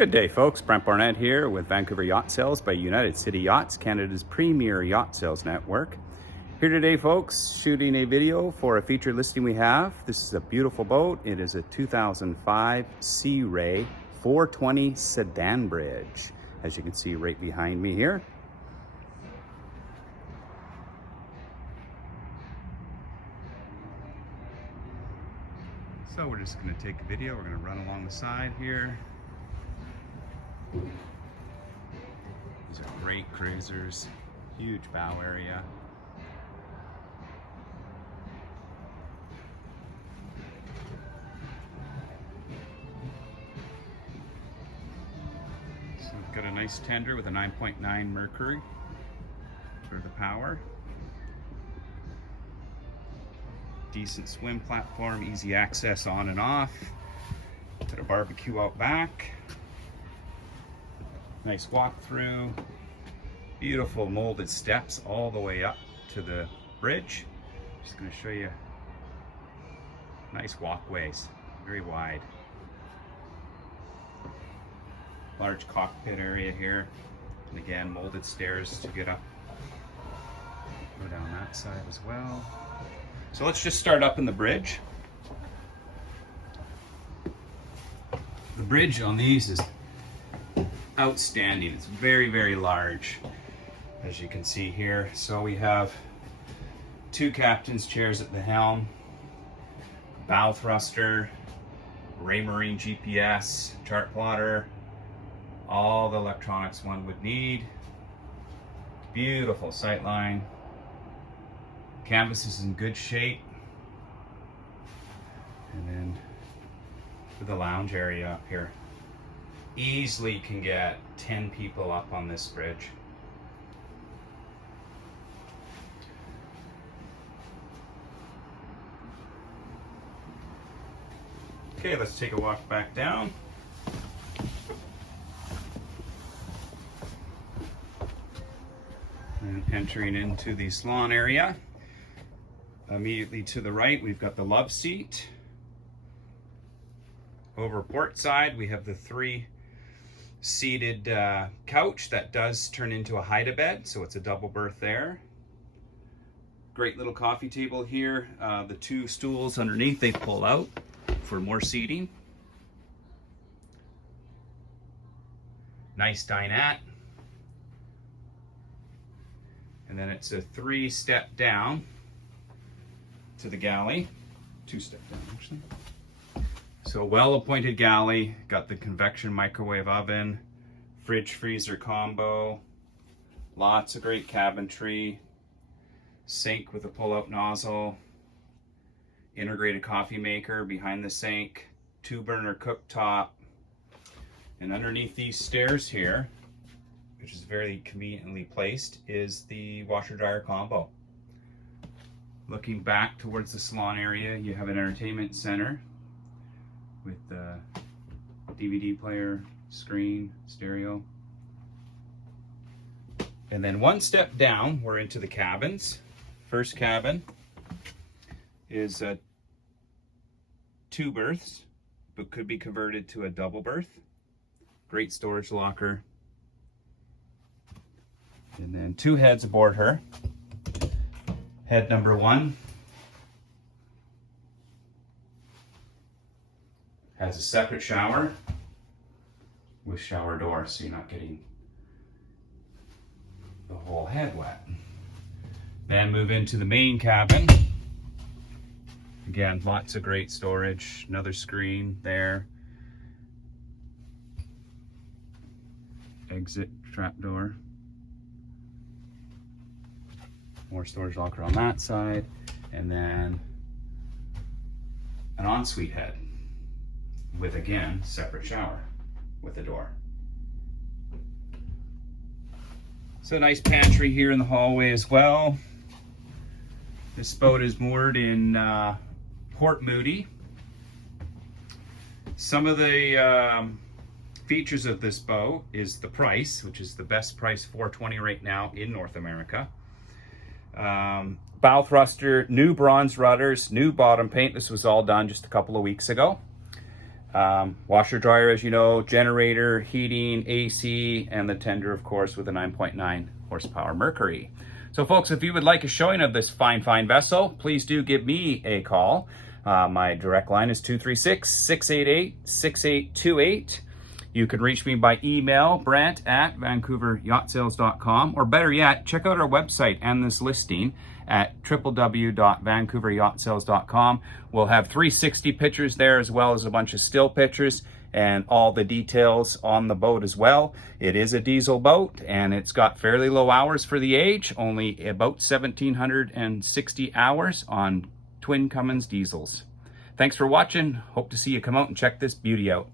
Good day, folks. Brent Barnett here with Vancouver Yacht Sales by United City Yachts, Canada's premier yacht sales network. Here today, folks, shooting a video for a featured listing we have. This is a beautiful boat. It is a 2005 Sea Ray 420 Sedan bridge, as you can see right behind me here. So we're just going to take a video. We're going to run along the side here. These are great cruisers, huge bow area. So we've got a nice tender with a 9.9 Mercury for the power. Decent swim platform, easy access on and off. Got a barbecue out back. Nice walk through, beautiful molded steps all the way up to the bridge. Just going to show you nice walkways, very wide. Large cockpit area here, and again molded stairs to get up. Go down that side as well. So let's just start up in the bridge. The bridge on these is outstanding. It's very, very large, as you can see here. So we have two captain's chairs at the helm, bow thruster, Raymarine GPS, chart plotter, all the electronics one would need. Beautiful sightline. Canvas is in good shape. And then for the lounge area up here. Easily can get 10 people up on this bridge. Okay, let's take a walk back down. And entering into the salon area. Immediately to the right, we've got the love seat. Over port side, we have the three-seated couch that does turn into a hide-a-bed, so it's a double berth there. Great little coffee table here. The two stools underneath, they pull out for more seating. Nice dinette. And then it's a three-step down to the galley. Two-step down, actually. So well-appointed galley, got the convection microwave oven, fridge freezer combo, lots of great cabinetry, sink with a pull-out nozzle, integrated coffee maker behind the sink, 2-burner cooktop, and underneath these stairs here, which is very conveniently placed, is the washer-dryer combo. Looking back towards the salon area, you have an entertainment center with the DVD player, screen, stereo. And then one step down, we're into the cabins. First cabin is 2 berths, but could be converted to a double berth. Great storage locker. And then 2 heads aboard her. Head number 1 has a separate shower with shower door, so you're not getting the whole head wet. Then move into the main cabin. Again, lots of great storage. Another screen there. Exit trapdoor. More storage locker on that side. And then an ensuite head with, again, separate shower with a door. So nice pantry here in the hallway as well. This boat is moored in Port Moody. Some of the features of this boat is the price, which is the best price $420 right now in North America. Bow thruster, new bronze rudders, new bottom paint. This was all done just a couple of weeks ago. Washer dryer, as you know, generator, heating, AC, and the tender, of course, with a 9.9 horsepower Mercury. So folks, if you would like a showing of this fine vessel, please do give me a call. My direct line is 236-688-6828. You can reach me by email, brent@vancouveryachtsales.com, or better yet, check out our website and this listing at www.vancouveryachtsales.com. We'll have 360 pictures there, as well as a bunch of still pictures and all the details on the boat as well. It is a diesel boat, and it's got fairly low hours for the age, only about 1,760 hours on twin Cummins diesels. Thanks for watching. Hope to see you come out and check this beauty out.